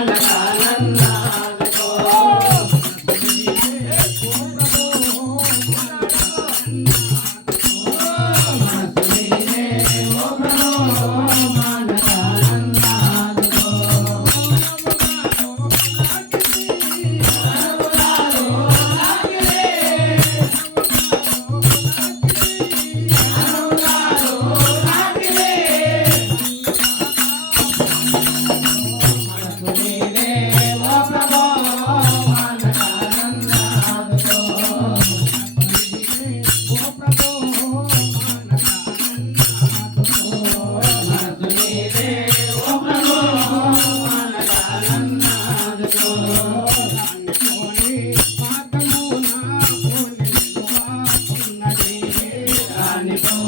la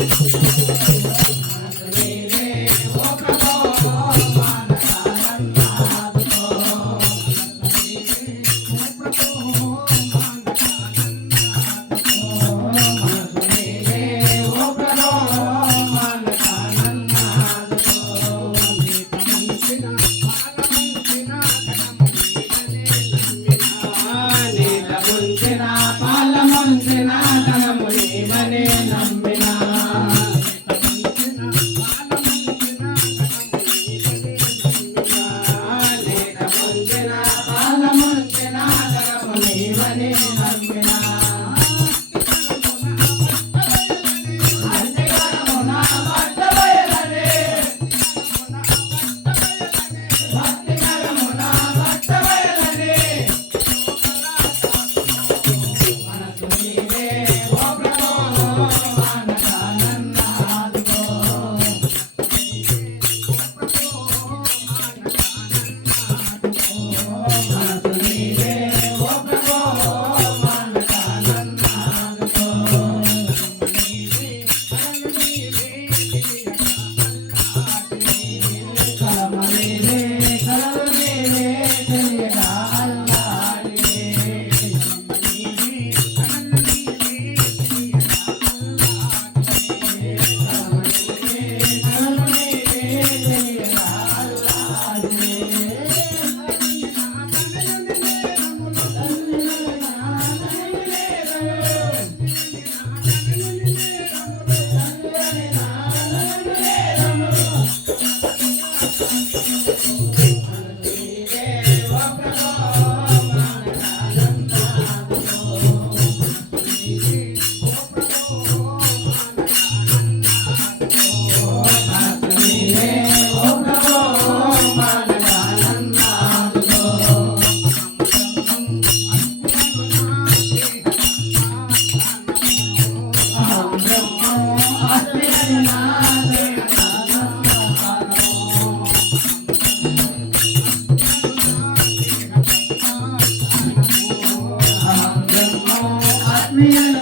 Oh, Really?